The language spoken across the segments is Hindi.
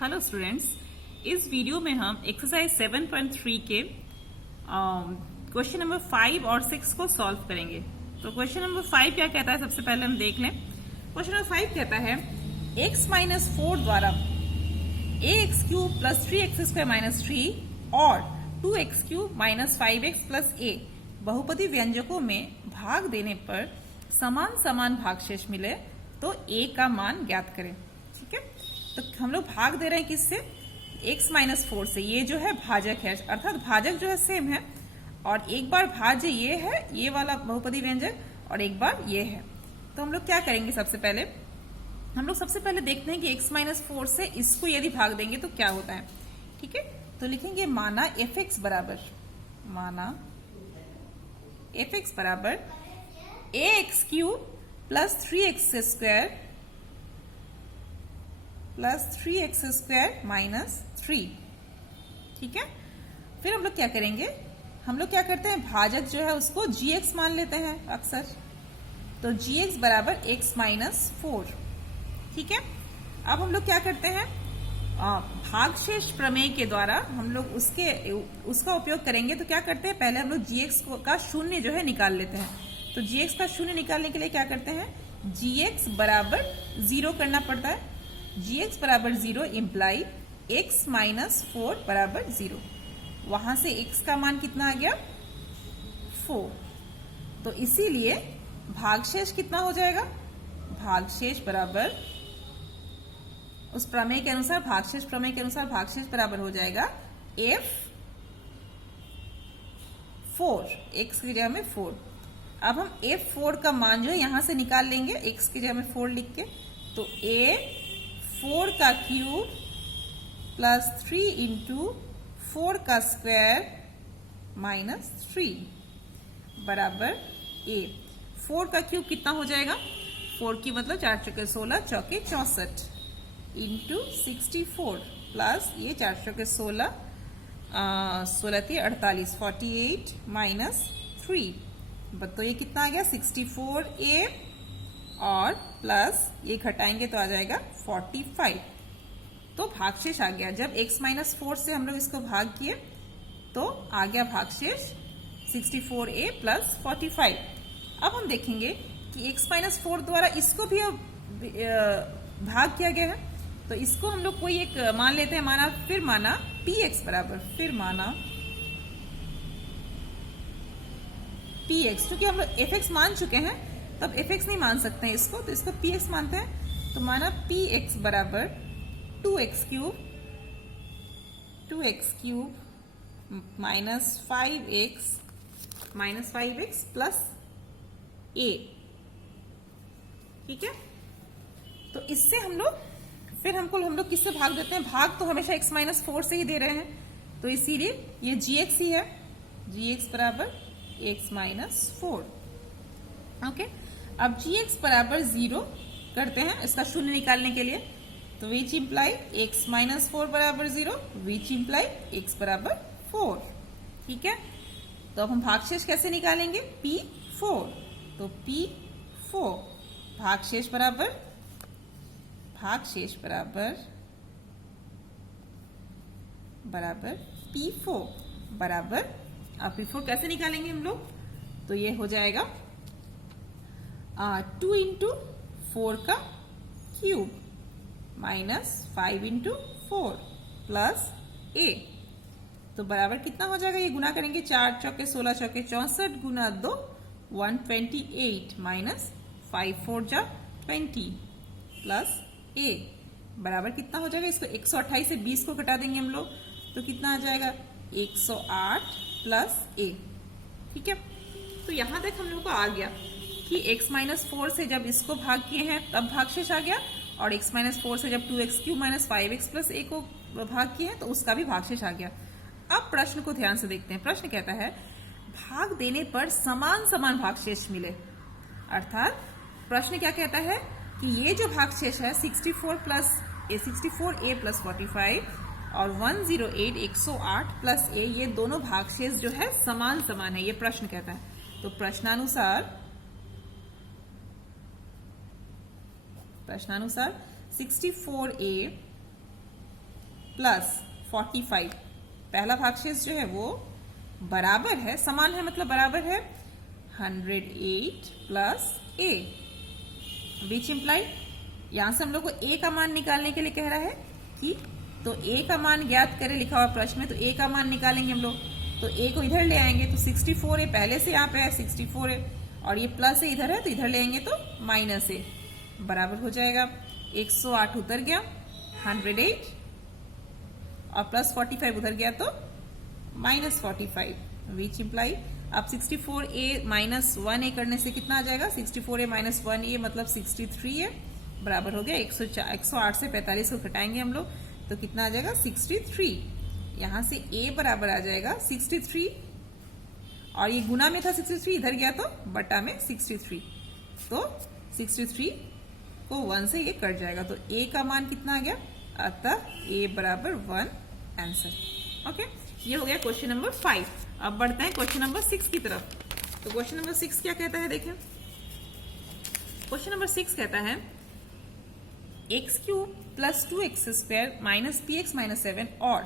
हेलो स्टूडेंट्स, इस वीडियो में हम एक्सरसाइज 7.3 के क्वेश्चन नंबर 5 और 6 को सॉल्व करेंगे। तो क्वेश्चन नंबर 5 क्या कहता है, सबसे पहले हम देख लें। क्वेश्चन नंबर 5 कहता है x माइनस 4 द्वारा ax cube plus 3x square minus 3 और 2x cube minus 5x plus a बहुपदी व्यंजकों में भाग देने पर समान समान भागशेष मिले तो a का मान ज्ञात करें। ठीक है, तो हम लोग भाग दे रहे हैं किससे? x माइनस 4 से। ये जो है भाजक है, अर्थात भाजक जो है सेम है, और एक बार भाज्य ये है, ये वाला बहुपदी व्यंजक, और एक बार ये है। तो हम लोग क्या करेंगे? सबसे पहले देखते हैं कि x माइनस 4 से इसको यदि भाग देंगे तो क्या होता है। ठीक है, तो लिखेंगे माना fx बराबर ax cube plus 3x square minus 3। ठीक है, फिर हम लोग क्या करेंगे? हम लोग क्या करते हैं, भाजक जो है उसको gx मान लेते हैं अक्सर। तो gx बराबर x माइनस 4। ठीक है, अब हम लोग क्या करते हैं, भागशेष प्रमेय के द्वारा हम लोग उसका उपयोग करेंगे। तो क्या करते हैं, पहले हम लोग gx का शून्य जो है निकाल लेते हैं। तो gx का शून्य निकालने के लिए क्या करते हैं, gx बराबर 0 करना पड़ता है। gx बराबर 0 इम्प्लाई x माइनस 4 बराबर 0। वहां से x का मान कितना आ गया? 4। तो इसीलिए भागशेष कितना हो जाएगा? भागशेष बराबर उस प्रमेय के अनुसार, भागशेष प्रमेय के अनुसार भागशेष बराबर हो जाएगा F4, x की जगह में 4। अब हम F4 का मान जो है यहां से निकाल लेंगे, x की जगह में 4 लिख के। तो A4 का क्यूब प्लस 3 इंटू 4 का स्क्वायर माइनस 3 बराबर A। 4 का क्यूब कितना हो जाएगा? 4 की मतलब 4 चौके 16, चौके 64 इंटू 64 प्लस ये 4 चौके 16, 16 थी 48, 48 माइनस 3। तो ये कितना आ गया? 64A और प्लस ये घटाएंगे तो आ जाएगा 45। तो भागशेष आ गया। जब x माइनस 4 से हम लोग इसको भाग किए तो आ गया भागशेष 64A प्लस 45। अब हम देखेंगे कि x माइनस 4 द्वारा इसको भी भाग किया गया है। तो इसको हम लोग कोई एक मान लेते हैं, माना px बराबर, px, क्योंकि हम लोग fx मान चुके हैं तब fx नहीं मान सकते हैं इसको, तो इसको px मानते हैं। तो माना px बराबर 2x cube minus 5x plus a। ठीक है, तो इससे हम लोग किससे भाग देते हैं? भाग तो हमेशा x माइनस 4 से ही दे रहे हैं, तो इसीलिए ये gx ही है। gx बराबर x माइनस 4। ओके, अब gx बराबर 0 करते हैं इसका शून्य निकालने के लिए। तो विच इम्प्लाई x माइनस 4 बराबर 0, विच इम्प्लाई x बराबर 4। ठीक है, तो अब हम भागशेष कैसे निकालेंगे? P4। तो P4 भागशेष बराबर P4 बराबर, अब P4 कैसे निकालेंगे हम लोग? तो ये हो जाएगा 2 इंटू 4 का cube minus 5 into 4 plus a। तो बराबर कितना हो जाएगा? ये गुना करेंगे, 4 चौके 16, चौके 64 गुना 2 128 माइनस 5 4 जा 20 प्लस a बराबर कितना हो जाएगा? इसको 128 से 20 को घटा देंगे हम लोग, तो कितना आ जाएगा? 108 प्लस a। ठीक है, तो यहां तक हम लोग को आ गया कि x माइनस 4 से जब इसको भाग किए हैं तब भागशेष आ गया, और x माइनस 4 से जब 2x cube minus 5x plus a को भाग किए हैं तो उसका भी भागशेष आ गया। अब प्रश्न को ध्यान से देखते हैं। प्रश्न कहता है भाग देने पर समान समान भागशेष मिले। अर्थात प्रश्न क्या कहता है कि ये जो भागशेष है 64A प्लस 45 और 108 प्लस a, ये दोनों भागशेष जो है समान समान है, ये प्रश्न कहता है। तो प्रश्नानुसार 64A प्लस 45। पहला भागशेष जो है वो बराबर है, समान है मतलब बराबर है 108 प्लस a, विच इम्प्लाई यहां से हम लोग को a का मान निकालने के लिए कह रहा है कि तो a का मान ज्ञात करें, लिखा हुआ प्रश्न में, तो a का मान निकालेंगे हम लोग, तो a को इधर ले आएंगे तो 64 है, पहले से यहाँ पे है 64 है, और ये प्लस है इधर है तो इधर ले आएंगे तो माइनस है, बराबर हो जाएगा 108 उधर गया 108 और प्लस 45 उधर गया तो माइनस 45, विच इम्प्लाई अब 64a माइनस 1a करने से कितना आ जाएगा, 64a माइनस 1a मतलब 63 है, बराबर हो गया 108 से 45 को घटाएंगे हम लोग तो कितना आ जाएगा 63। यहां से a बराबर आ जाएगा 63 और ये गुना में था 63, इधर गया तो बटा में 63, तो 63 को 1 से ये कट जाएगा तो a का मान कितना आ गया, अतः a बराबर 1 आंसर। ओके, ये हो गया क्वेश्चन नंबर 5। अब बढ़ते हैं क्वेश्चन नंबर 6 की तरफ। तो क्वेश्चन नंबर 6 क्या कहता है, देखें क्वेश्चन नंबर 6 कहता है x cube plus 2x² minus px minus 7 और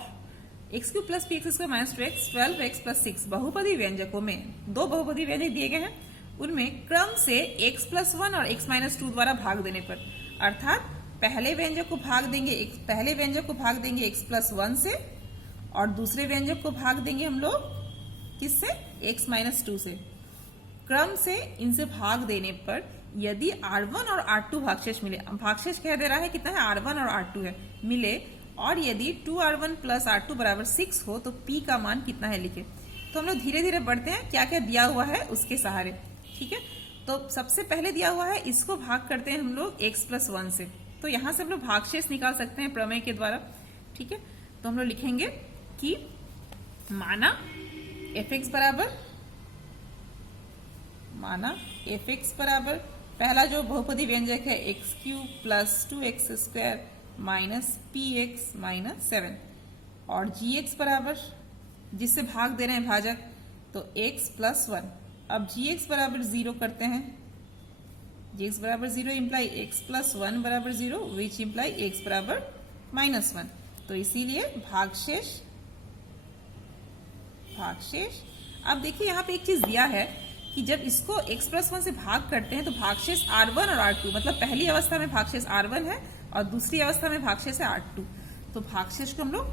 x cube plus px² minus 2x 12x plus 6 बहुपदी व्यंजकों में दो बहुपदी व्यंजक दिए गए हैं, उनमें क्रम से x प्लस 1 और x माइनस 2 द्वारा भाग देने पर, अर्थात पहले व्यंजक को भाग देंगे x प्लस 1 से और दूसरे व्यंजक को भाग देंगे हम लोग किससे, x माइनस 2 से। क्रम से इनसे भाग देने पर यदि R1 और R2 भागशेष मिले, भागशेष कह दे रहा है कितना है, R1 और R2 है, मिले और यदि 2R1 प्लस R2 बराबर 6 हो तो P का मान कितना है लिखे। तो हम लोग धीरे धीरे बढ़ते हैं, क्या क्या दिया हुआ है उसके सहारे, ठीक है। तो सबसे पहले दिया हुआ है, इसको भाग करते हैं हम लोग x प्लस 1 से, तो यहां से हम लोग भागशेष निकाल सकते हैं प्रमेय के द्वारा, ठीक है। तो हम लोग लिखेंगे कि माना fx बराबर पहला जो बहुपदी व्यंजक है x³ plus 2x² minus px minus 7 और gx बराबर जिससे भाग दे रहे हैं भाजक तो x प्लस 1। अब gx बराबर 0 करते हैं, gx बराबर 0 इम्प्लाई x प्लस 1 बराबर 0 विच इम्प्लाई x बराबर माइनस 1। तो इसीलिए भागशेष अब देखिए यहाँ पे एक चीज दिया है कि जब इसको x प्लस 1 से भाग करते हैं तो भागशेष R1 और R2, मतलब पहली अवस्था में भागशेष R1 है और दूसरी अवस्था में भागशेष है R2, तो भागशेष को हम लोग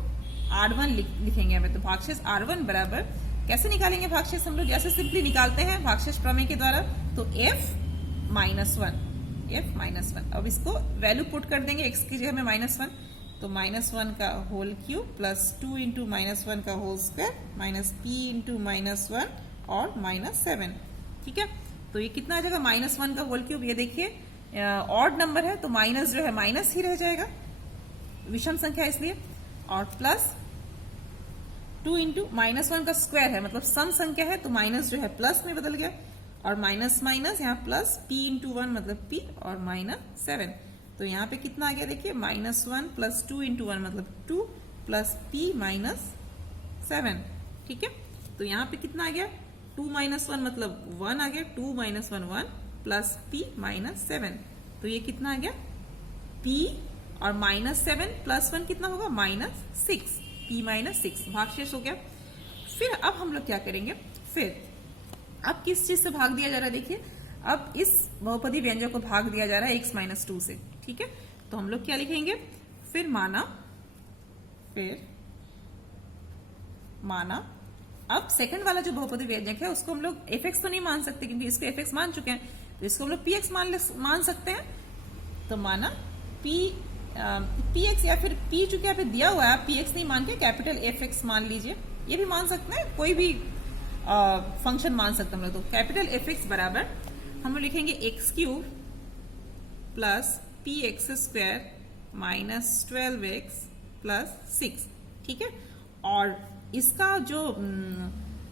R1 लिखेंगे हमें। तो भागशेष R1 बराबर कैसे निकालेंगे भागशेष, हम लोग जैसे सिंपली निकालते हैं भागशेष प्रमेय के द्वारा, तो f माइनस 1। अब इसको वैल्यू पुट कर देंगे x की जगह में -1, तो -1 का होल क्यूब प्लस 2 इंटू -1 का whole square minus p into -1 और -7, ठीक है। तो ये कितना आ जाएगा, -1 का होल क्यूब, ये देखिए ऑड नंबर है तो माइनस जो है माइनस ही रह जाएगा, विषम संख्या इसलिए, और प्लस 2 इंटू -1 का स्क्वायर है मतलब सम संख्या है तो माइनस जो है प्लस में बदल गया, और माइनस यहाँ प्लस p इंटू 1 मतलब p और -7, तो यहाँ पे कितना आ गया देखिए, -1 प्लस 2 इंटू 1 मतलब 2 प्लस p -7, ठीक है। तो यहाँ पे कितना आ गया, 2 -1 मतलब 1 आ गया, 2 -1 1 प्लस p -7, तो ये कितना आ गया p और -7 प्लस 1 कितना होगा -6, p -6 भागशेष हो गया। फिर अब हम लोग क्या करेंगे, फिर अब किस चीज से भाग दिया जा रहा है, देखिए अब इस बहुपदी व्यंजक को भाग दिया जा रहा है x माइनस 2 से, ठीक है। तो हम लोग क्या लिखेंगे, फिर माना अब सेकंड वाला जो बहुपदी व्यंजक है उसको हम लोग fx तो नहीं मान सकते क्योंकि इसको fx मान चुके हैं, तो इसको हम लोग px मान सकते हैं। तो माना px या फिर p चूंकि यहाँ पे दिया हुआ है, px नहीं मान के कैपिटल fx मान लीजिए, ये भी मान सकते हैं, कोई भी फंक्शन मान सकते हैं हम लोग। तो कैपिटल fx बराबर हम लोग लिखेंगे x³ plus px² minus 12x plus 6, ठीक है। और इसका जो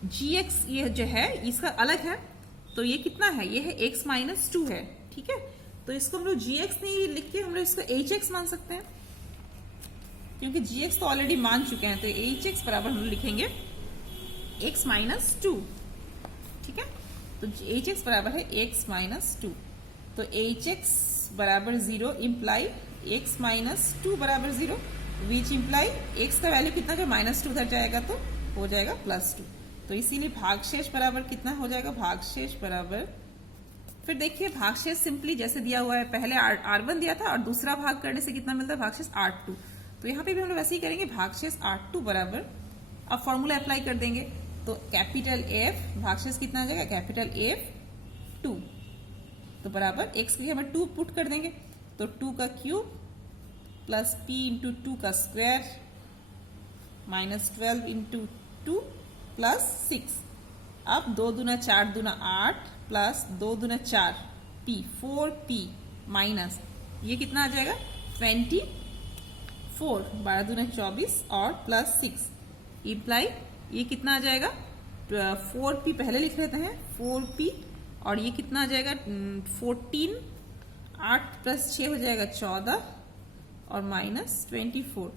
gx ये जो है इसका अलग है, तो ये कितना है, ये है x माइनस 2 है, ठीक है। तो इसको हम लोग gx नहीं लिख के हम लोग इसको hx मान सकते हैं, क्योंकि gx तो ऑलरेडी मान चुके हैं, तो hx बराबर हम लोग लिखेंगे x माइनस 2, ठीक है। तो hx बराबर है x माइनस 2, तो hx बराबर 0 इम्प्लाई x माइनस 2 बराबर 0, विच इम्प्लाई एक्स का वैल्यू कितना जो -2 उधर जाएगा तो हो जाएगा +2। तो इसीलिए भागशेष बराबर कितना हो जाएगा, भागशेष बराबर, फिर देखिए भागशेष सिंपली जैसे दिया हुआ है, पहले R1 दिया था और दूसरा भाग करने से कितना मिलता है, भागशेष R2। तो यहाँ पे भी हम लोग वैसे ही करेंगे, भागशेष R2 बराबर, अब फॉर्मूला अप्लाई कर देंगे तो कैपिटल F, भागशेष कितना आ जाएगा, कैपिटल F 2, तो बराबर x के लिए हमें 2 पुट कर देंगे, तो 2 का क्यूब प्लस p इंटू 2 का स्क्वायर माइनस 12 इंटू 2 प्लस 6। अब 2 दूना 4 दूना 8 प्लस 2 दूना 4 p 4p माइनस ये कितना आ जाएगा 24, 12 दूना 24 और प्लस 6 इम्प्लाई ये कितना आ जाएगा 4p पहले लिख लेते हैं 4p और ये कितना आ जाएगा 14, 8 प्लस 6 हो जाएगा 14 और माइनस 24,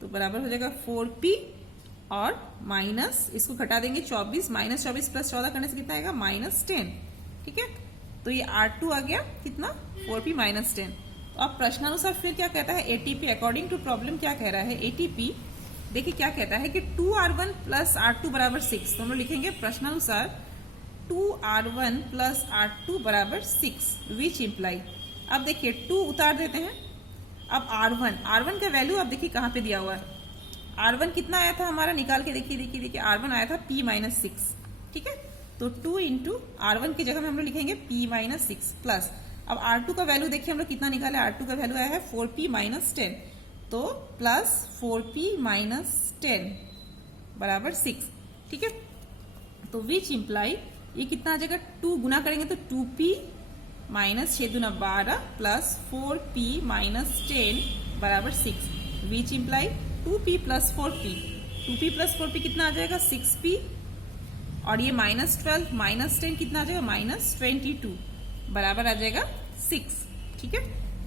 तो बराबर हो जाएगा 4p और माइनस इसको घटा देंगे 24, माइनस 24 प्लस 14 करने से कितना आएगा -10। ठीक है, तो ये R2 आ गया कितना 4p -10। तो अब प्रश्नानुसार फिर क्या कहता है ATP, अकॉर्डिंग टू प्रॉब्लम क्या कह रहा है ATP, देखिए क्या कहता है कि 2R1 प्लस R2 बराबर 6। तो हम लोग लिखेंगे प्रश्नानुसार 2R1 प्लस R2 बराबर 6 विच इम्प्लाई, अब देखिए 2 उतार देते हैं, अब R1 का वैल्यू अब देखिए कहाँ पे दिया हुआ है, R1 कितना आया था हमारा, निकाल के देखिए R1 आया था p - 6। ठीक है, तो 2 इंटू R1 की जगह में हम लोग लिखेंगे p - 6 प्लस, अब R2 का वैल्यू देखिए हम लोग कितना निकाले, R2 का वैल्यू आया है 4p - 10, तो प्लस 4p - 10 बराबर 6। ठीक है, तो विच इम्प्लाई ये कितना आ जाएगा, 2 गुना करेंगे तो 2p माइनस 6 दूना 12 प्लस 4p - 10 बराबर 6, विच imply 2p plus 4p, 2p plus 4p कितना आ जाएगा 6p और ये -12 -10 कितना आ जाएगा -22 बराबर आ जाएगा 6। ठीक है,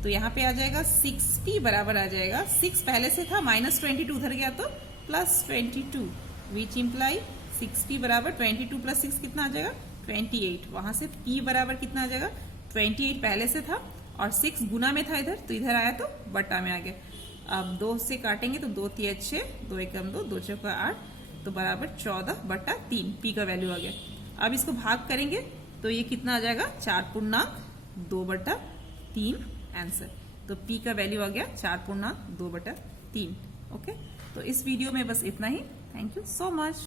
तो यहाँ पे आ जाएगा 6p बराबर आ जाएगा 6 पहले से था -22 उधर गया तो +22, विच इम्प्लाई 6p बराबर 22 प्लस 6 कितना आ जाएगा 28, वहां से p बराबर कितना आ जाएगा 28 पहले से था और 6 गुना में था इधर, तो इधर आया तो बटा में आ गया। अब 2 से काटेंगे तो 2 3 6, 2 एकम 2, 2 चौका 8, तो बराबर 14/3 p का वैल्यू आ गया। अब इसको भाग करेंगे तो ये कितना आ जाएगा 4/2/3 आंसर, तो p का वैल्यू आ गया 4/2/3। ओके, तो इस वीडियो में बस इतना ही। Thank you so much.